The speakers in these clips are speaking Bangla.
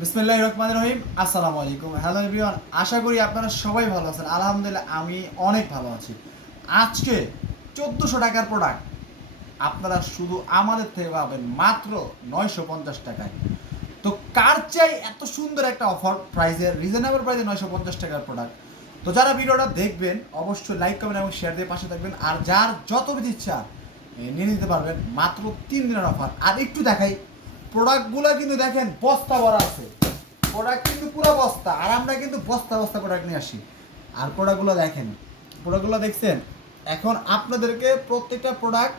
বিসমিল্লাহ রহমান রহিম। আসসালামু আলাইকুম। হ্যালো এভরিওয়ান আশা করি আপনারা সবাই ভালো আছেন। আলহামদুলিল্লাহ, আমি অনেক ভালো আছি। আজকে চোদ্দোশো টাকার প্রোডাক্ট আপনারা শুধু আমাদের থেকে পাবেন মাত্র নয়শো পঞ্চাশ টাকায়। তো কার চাই এত সুন্দর একটা অফার প্রাইজের রিজনেবল প্রাইজে নয়শো পঞ্চাশ টাকার প্রোডাক্ট তো যারা ভিডিওটা দেখবেন, অবশ্যই লাইক কমেন্ট এবং শেয়ার দিয়ে পাশে থাকবেন। আর যার যত বেশি ইচ্ছা নিয়ে নিতে পারবেন মাত্র তিন দিনের অফার আর একটু দেখাই প্রোডাক্টগুলো কিন্তু দেখেন, বস্তা ভরা আছে। প্রোডাক্ট কিন্তু পুরো বস্তা, আর আমরা কিন্তু বস্তা বস্তা প্রোডাক্ট নিয়ে আসি। আর প্রোডাক্টগুলো দেখেন প্রোডাক্টগুলো দেখছেন? এখন আপনাদেরকে প্রত্যেকটা প্রোডাক্ট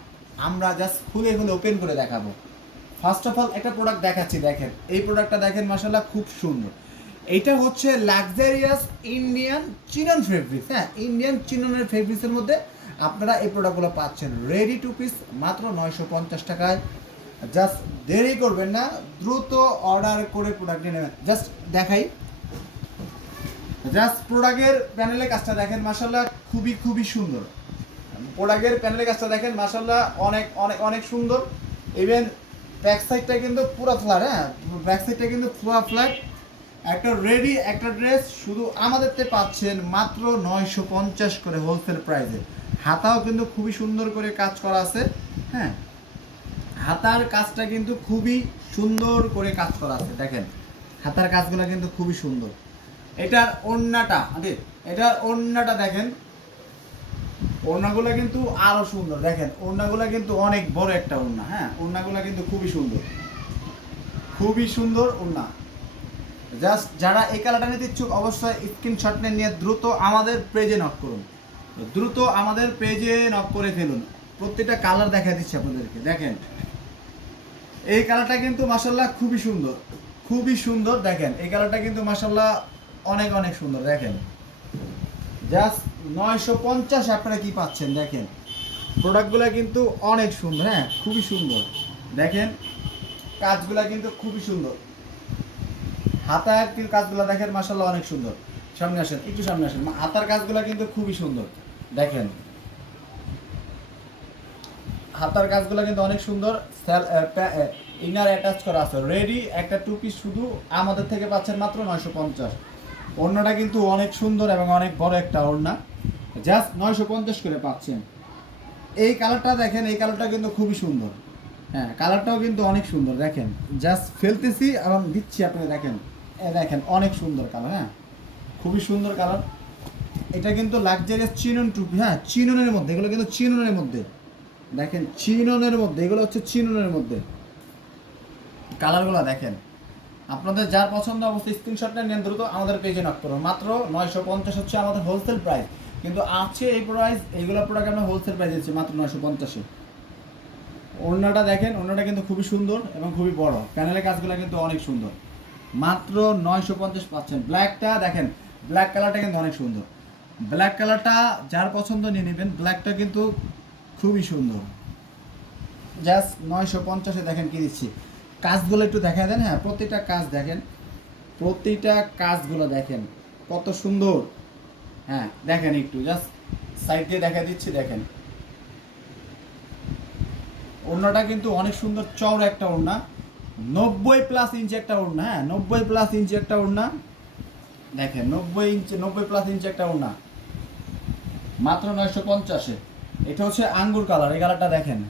আমরা জাস্ট খুলে খুলে ওপেন করে দেখাবো। ফার্স্ট অফ অল একটা প্রোডাক্ট দেখাচ্ছি, দেখেন। এই প্রোডাক্টটা দেখেন মাসাল্লাহ খুব সুন্দর। এইটা হচ্ছে লাক্সারিয়াস ইন্ডিয়ান চিনন ফেব্রিক্স হ্যাঁ? ইন্ডিয়ান চিননের ফেব্রিক্সের মধ্যে আপনারা এই প্রোডাক্টগুলো পাচ্ছেন। রেডি টু পিস মাত্র নয়শো পঞ্চাশ টাকায়। জাস্ট দেরি করবেন না, দ্রুত অর্ডার করে প্রোডাক্ট নিয়ে নেবেন। জাস্ট দেখাই। জাস্ট প্রোডাক্টের প্যানেলের কাজটা দেখেন মাসাল্লাহ খুবই খুবই সুন্দর। প্রোডাক্টের প্যানেলের কাজটা দেখেন মাসাল্লাহ অনেক অনেক অনেক সুন্দর। ইভেন ব্যাক সাইডটা কিন্তু পুরো ফ্ল্যাট হ্যাঁ? ব্যাক সাইডটা কিন্তু পুরো ফ্ল্যাট একটা রেডি একটা ড্রেস শুধু আমাদেরতে পাচ্ছেন মাত্র নয়শো পঞ্চাশ করে হোলসেল প্রাইসে হাতাও কিন্তু খুবই সুন্দর করে কাজ করা আছে হ্যাঁ? হাতার কাজটা কিন্তু খুবই সুন্দর করে কাজ করা আছে, দেখেন। হাতার কাজগুলো কিন্তু খুবই সুন্দর। এটার ওড়নাটা আরে এটার ওড়নাটা দেখেন। ওড়নাগুলো কিন্তু আরও সুন্দর, দেখেন, ওড়নাগুলো কিন্তু অনেক বড় একটা ওড়না হ্যাঁ? ওড়নাগুলো কিন্তু খুবই সুন্দর। খুবই সুন্দর ওড়না। জাস্ট যারা এই কালারটা নিতে ইচ্ছুক, অবশ্যই স্ক্রিনশট নিয়ে দ্রুত আমাদের পেজে নক করুন। দ্রুত আমাদের পেজে নক করে ফেলুন। প্রত্যেকটা কালার দেখা দিচ্ছে আপনাদেরকে, দেখেন। এই কালারটা কিন্তু মাসাল্লাহ খুবই সুন্দর। খুবই সুন্দর, দেখেন। এই কালারটা কিন্তু মাসাল্লাহ অনেক অনেক সুন্দর, দেখেন। জাস্ট নয়শো পঞ্চাশ আপনারা কি পাচ্ছেন, দেখেন। প্রোডাক্টগুলো কিন্তু অনেক সুন্দর হ্যাঁ খুবই সুন্দর। দেখেন, কাজগুলা কিন্তু খুবই সুন্দর। হাতার কাজগুলো দেখেন মাসাল্লাহ অনেক সুন্দর। সামনে আসেন, একটু সামনে আসেন। হাতার কাজগুলো কিন্তু খুবই সুন্দর। দেখেন। হাতার কাজগুলো কিন্তু অনেক সুন্দর। ইনার অ্যাটাচ করা আছে। রেডি একটা টু পিস শুধু আমাদের থেকে পাচ্ছেন মাত্র নয়শো পঞ্চাশ। ওড়নাটা কিন্তু অনেক সুন্দর এবং অনেক বড় একটা ওড়না। জাস্ট নয়শো পঞ্চাশ করে পাচ্ছেন। এই কালারটা দেখেন, এই কালারটা কিন্তু খুবই সুন্দর। হ্যাঁ কালারটাও কিন্তু অনেক সুন্দর। দেখেন জাস্ট ফেলতেছি এবং দিচ্ছি আপনি দেখেন। দেখেন, অনেক সুন্দর কালার হ্যাঁ? খুবই সুন্দর কালার এটা কিন্তু লাক্সারিয়াস চিনন টুপি হ্যাঁ? চিননের মধ্যে, এগুলো কিন্তু চিননের মধ্যে। দেখেন চিননের মধ্যে, এগুলো হচ্ছে চিননের মধ্যে। কালারগুলো দেখেন। আপনাদের যার পছন্দ অবশ্যই স্ক্রিনশটটা নেন, দ্রুত আমাদের পেজে নক করুন। মাত্র নয়শো পঞ্চাশ হচ্ছে আমাদের হোলসেল প্রাইস কিন্তু আছে এই প্রাইস এইগুলো প্রোডাক্ট আমরা হোলসেল প্রাইস দিচ্ছি, মাত্র নয়শো পঞ্চাশে। ওড়নাটা দেখেন, ওড়নাটা কিন্তু খুবই সুন্দর এবং খুবই বড়। প্যানেলের কাজগুলো কিন্তু অনেক সুন্দর। মাত্র নয়শো পঞ্চাশ পাচ্ছেন। ব্ল্যাকটা দেখেন ব্ল্যাক কালারটা কিন্তু অনেক সুন্দর। ব্ল্যাক কালারটা যার পছন্দ নিয়ে নেবেন ব্ল্যাকটা কিন্তু খুবই সুন্দর। জাস্ট নয়শো পঞ্চাশে দেখেন কি দিচ্ছি। কাজগুলো একটু দেখা দেন হ্যাঁ প্রতিটা কাজ দেখেন। প্রতিটা কাজগুলো দেখেন, কত সুন্দর। হ্যাঁ দেখেন একটু, জাস্ট সাইড দিয়ে দেখা দিচ্ছি, দেখেন। ওড়নাটা কিন্তু অনেক সুন্দর চওড়া একটা ওড়না। নব্বই প্লাস ইঞ্চি একটা ওড়না হ্যাঁ নব্বই প্লাস ইঞ্চি একটা ওড়না। দেখেন, নব্বই ইঞ্চি নব্বই প্লাস ইঞ্চি একটা ওড়না। মাত্র নয়শো পঞ্চাশে। এটা হচ্ছে আঙ্গুর কালার, এই কালারটা দেখেন।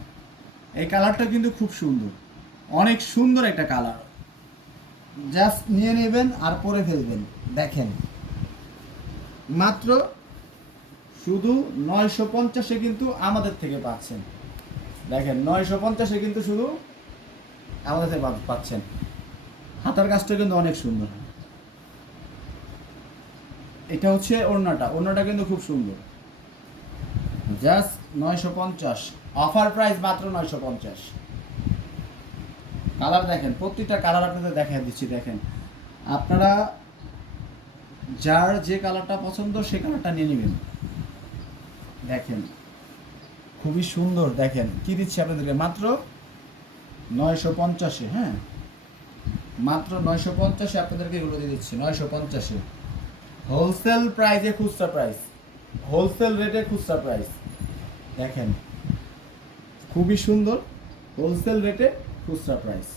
এই কালারটা কিন্তু খুব সুন্দর। অনেক সুন্দর একটা কালার। জাস্ট নিয়ে নেবেন আর পরে ফেলবেন। দেখেন। মাত্র শুধু নয়শো পঞ্চাশে কিন্তু আমাদের থেকে পাচ্ছেন। দেখেন, নয়শো পঞ্চাশে কিন্তু শুধু আমাদের থেকে পাচ্ছেন। হাতার কাজটা কিন্তু অনেক সুন্দর। এটা হচ্ছে ওড়নাটা। ওড়নাটা কিন্তু খুব সুন্দর। জাস্ট নয়শো পঞ্চাশ। অফার প্রাইস মাত্র নয়শো পঞ্চাশ। কালার দেখেন প্রত্যেকটা কালার আপনাদের দেখা দিচ্ছি, দেখেন। আপনারা যার যে কালারটা পছন্দ সেই কালারটা নিয়ে নেবেন। দেখেন, খুবই সুন্দর, দেখেন, কি দিচ্ছি আপনাদেরকে? মাত্র নয়শো পঞ্চাশে হ্যাঁ? মাত্র নয়শো পঞ্চাশে আপনাদেরকে এগুলো দিয়ে দিচ্ছি, নয়শো পঞ্চাশে। হোলসেল প্রাইসে খুচরা প্রাইস হোলসেল রেটে খুচরা প্রাইস দেখেন, খুবই সুন্দর হোলসেল রেটে খুচরা প্রাইস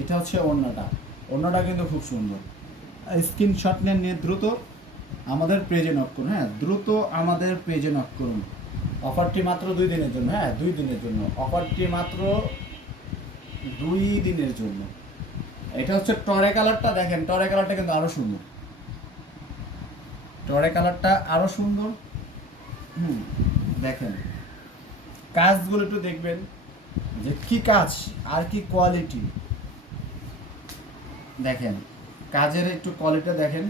এটা হচ্ছে ওড়নাটা। অন্যটা কিন্তু খুব সুন্দর। স্ক্রিনশট নেন, নিয়ে দ্রুত আমাদের পেজে নক করুন। হ্যাঁ দ্রুত আমাদের পেজে নক করুন। অফারটি মাত্র দুই দিনের জন্য। হ্যাঁ দুই দিনের জন্য। অফারটি মাত্র দুই দিনের জন্য। এটা হচ্ছে টরে কালারটা, দেখেন, টরে কালারটা কিন্তু আরও সুন্দর। টরে কালারটা আরও সুন্দর। হুম। দেখেন। কাজগুলো একটু দেখবেন। যে কি কাজ আর কি কোয়ালিটি দেখেন কাজের একটু কোয়ালিটি দেখেন।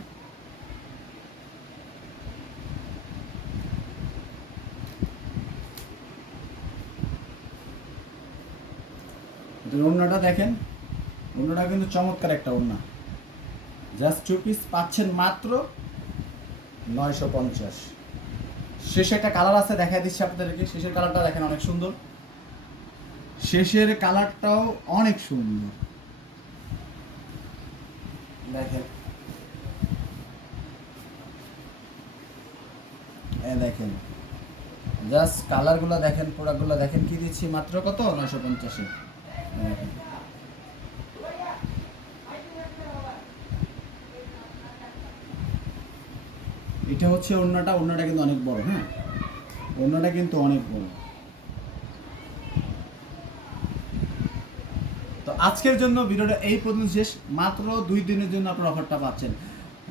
অন্যটা দেখেন। অন্যটা কিন্তু চমৎকার একটা অন্য জাস্ট টু পিস পাচ্ছেন মাত্র নয়শো পঞ্চাশ। শেষে একটা কালার আছে দেখা দিচ্ছি আপনাদেরকে। শেষের কালারটা দেখেন, অনেক সুন্দর। শেষের কালারটাও অনেক সুন্দর। দেখেন। দেখেন। জাস্ট কালারগুলো দেখেন প্রোডাক্টগুলো দেখেন। কি দিচ্ছি? মাত্র কত? নয়শো পঞ্চাশে দেখেন এটা হচ্ছে অন্যটা অন্যটা কিন্তু অনেক বড় হ্যাঁ? অন্যটা কিন্তু অনেক বড়। তো আজকের জন্য ভিডিওটা এই পর্যন্ত শেষ। মাত্র দুই দিনের জন্য আপনার অফারটা পাচ্ছেন।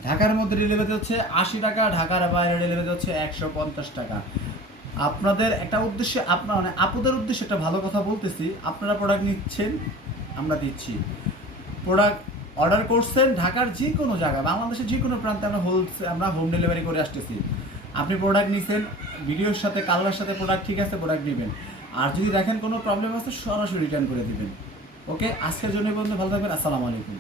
ঢাকার মধ্যে ডেলিভারি হচ্ছে আশি টাকা, ঢাকার বাইরে ডেলিভারি হচ্ছে একশো পঞ্চাশ টাকা। আপনাদের একটা উদ্দেশ্যে, আপনার মানে আপুদের উদ্দেশ্যে একটা ভালো কথা বলতেছি। আপনারা প্রোডাক্ট নিচ্ছেন, আমরা দিচ্ছি। প্রোডাক্ট অর্ডার করছেন ঢাকার যে কোনো জায়গায়, বাংলাদেশের যে কোনো প্রান্তে আমরা হোল, আমরা হোম ডেলিভারি করে আসতেছি। আপনি প্রোডাক্ট নিছেন ভিডিওর সাথে কালারের সাথে প্রোডাক্ট ঠিক আছে প্রোডাক্ট নেবেন। আর যদি দেখেন কোনো প্রবলেম আছে, সরাসরি রিটার্ন করে দিবেন। ওকে আজকের জন্য বন্ধু ভালো থাকবেন, আসসালামু আলাইকুম।